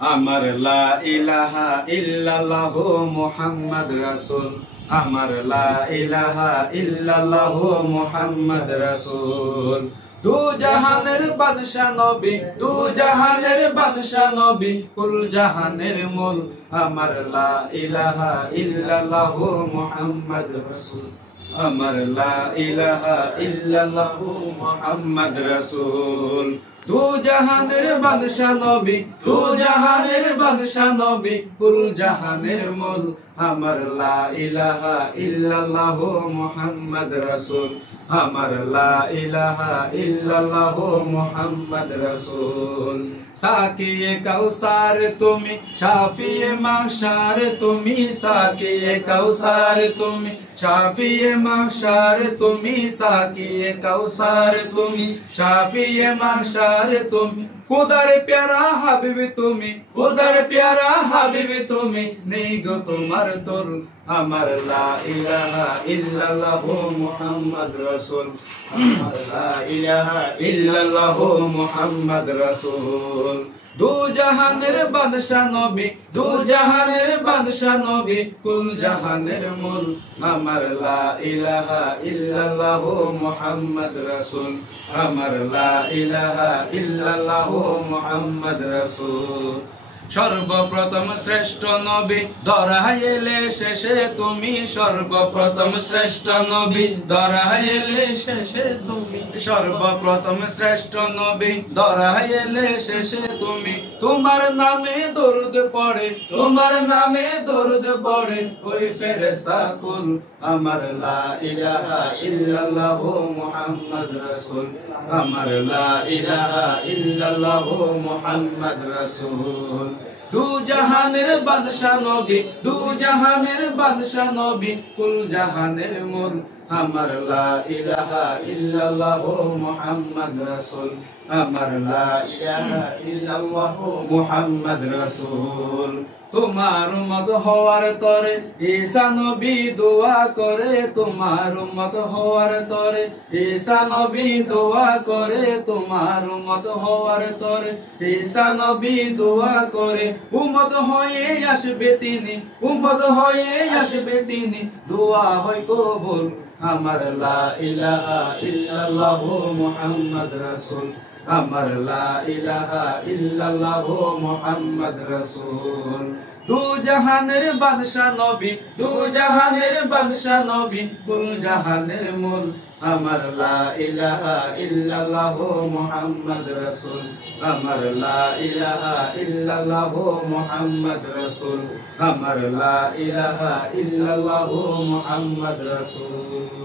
আমার লা ইলাহা ইল্লাল্লাহ মুহাম্মদ রাসূল, আমার লা ইলাহা ইল্লাল্লাহ মুহাম্মদ রাসূল। দু জাহানের বাদশা নবী, দু জাহানের বাদশা নবী, কুল জাহানের মূল। আমার লা ইলাহা ইল্লাল্লাহ মুহাম্মদ রাসূল, আমার লা ইলাহা ইল্লাল্লাহ মুহাম্মদ রাসূল। দু জাহানের বাদশা নবী, দু জাহানের বাদশা নবী, কুল জাহানের মূল। আমার লা ইলাহা ইল্লাল্লাহ মুহাম্মদ রাসূল, আমার লা ইলাহা ইল্লাল্লাহ মুহাম্মদ রাসূল। সাকিয়ে কাউসার তুমি, শাফিয়ে মাহশার তুমি, সাকিয়ে কাউসার তুমি, শাফিয়ে মাহশার তুমি, সাকিয়ে কাউসার তুমি, শাফিয়ে মাহশার তুমি। খুদার প্যারা হাবিব তুমি, খুদার প্যারা হাবিব তুমি, নেই গো তোমার তোল। আমার লা ইলাহা ইল্লাল্লাহ মুহাম্মদ রাসূল, আমার লা ইলাহা ইল্লাল্লাহ মুহাম্মদ রাসূল। দু জাহানের বাদশা নবী, দু জাহানের বাদশা নবী, কুল জাহানের মূল। আমার লা ইলাহা ইল্লাল্লাহ মুহাম্মদ রাসূল, আমার লা ইলাহা ইল্লাল্লাহ মুহাম্মদ রাসূল। সর্বপ্রথম শ্রেষ্ঠ নবী ধরাইলে শেষে তুমি, সর্বপ্রথম শ্রেষ্ঠ নবী ধরাইলে শেষে তুমি, সর্বপ্রথম শ্রেষ্ঠ নবী ধরাইলে শেষে তুমি। তোমার নামে দরুদ পড়ে, তোমার নামে দরুদ পড়ে ওই ফেরেশতা কুল। আমার লা ইলাহা ইল্লাল্লাহ মুহাম্মদ রাসূল, আমার লা ইলাহা ইল্লাল্লাহ মুহাম্মদ রাসূল। দু জাহানের বাদশা নবী, দু জাহানের বাদশা নবী, কুল জাহানের মূল। আমার লা ইলাহা ইল্লাল্লাহ মুহাম্মদ রাসূল, আমার লা ইলাহা ইল্লাল্লাহ মুহাম্মদ রাসূল। তোমার উম্মত হওয়ার তরে ঈসা নবী দোয়া করে, তোমার উম্মত হওয়ার তরে ঈসা নবী দোয়া করে, তোমার উম্মত হওয়ার তরে ঈসা নবী দোয়া করে। উম্মত হয়ে আসবে তিনি, উম্মত হয়ে আসবে তিনি, দোয়া হয় কবুল। আমার লা ইলাহা ইল্লাল্লাহ মুহাম্মদ রাসূল, আমার লা ইলাহা ইল্লাল্লাহ মুহাম্মদ রাসূল। দু জাহানের বাদশা নবী, দু জাহানের বাদশা নবী, কুল জাহানের মূল। আমার লা ইলাহা ইল্লাল্লাহ মুহাম্মদ রাসূল, আমার লা ইলাহা ইল্লাল্লাহ মুহাম্মদ রাসূল, আমার লা ইলাহা ইল্লাল্লাহ মুহাম্মদ রাসূল।